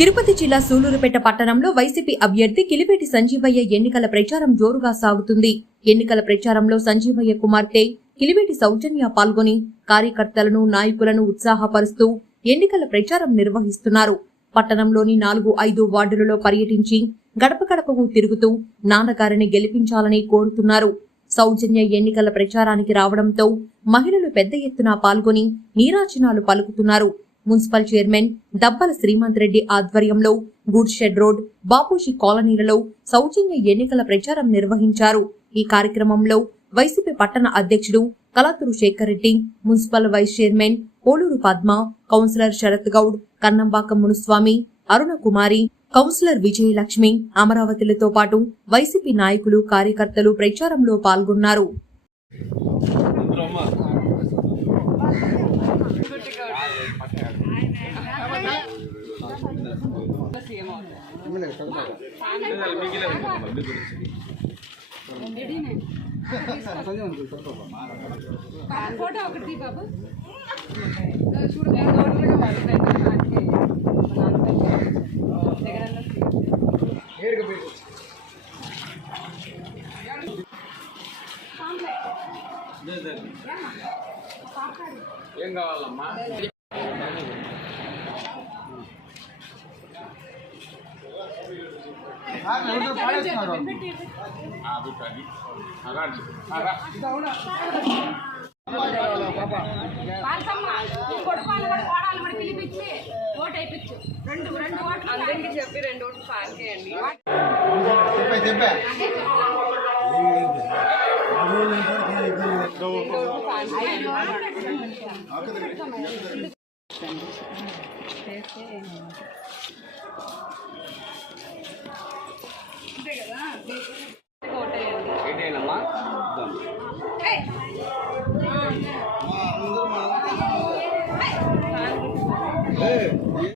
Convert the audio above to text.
తిరుపతి జిల్లా సూలూరుపేట పట్టణంలో వైసీపీ అభ్యర్థి కిలిపేటి సంజీవయ్య ఎన్నికల ప్రచారం జోరుగా సాగుతుంది. ఎన్నికల ప్రచారంలో సంజీవయ్య కుమార్తె కిలివేటి సౌజన్య పాల్గొని కార్యకర్తలను నాయకులను ఉత్సాహపరుస్తూ ఎన్నికల ప్రచారం నిర్వహిస్తున్నారు. పట్టణంలోని నాలుగు ఐదు వార్డులలో పర్యటించి గడప గడపకు తిరుగుతూ నాన్నగారిని గెలిపించాలని కోరుతున్నారు. సౌజన్య ఎన్నికల ప్రచారానికి రావడంతో మహిళలు పెద్ద ఎత్తున పాల్గొని నీరాజనాలు పలుకుతున్నారు. మున్సిపల్ చైర్మన్ దబ్బల శ్రీమంత్ రెడ్డి ఆధ్వర్యంలో గుడ్షెడ్ రోడ్ బాపూజీ కాలనీలలో సౌజన్య ఎన్నికల ప్రచారం నిర్వహించారు. ఈ కార్యక్రమంలో వైసీపీ పట్టణ అధ్యక్షుడు Kalathuru Sekhar Reddy municipal vice chairman Poluru Padma councillor Sarath Goud Kannambakam Munuswamy Aruna Kumari councillor Vijayalakshmi అమరావతిలతో పాటు వైసీపీ నాయకులు కార్యకర్తలు ప్రచారంలో పాల్గొన్నారు. ఫోటో ఒకటి బాబు. చూడు. ఏం కావాలమ్మా? పిలిపించి ఓటు వేయించు. రెండు రెండు ఓట్లు అందరికి చెప్పి రెండు ఓట్లు పాల్కేయండి. ఏంటేనమ్మా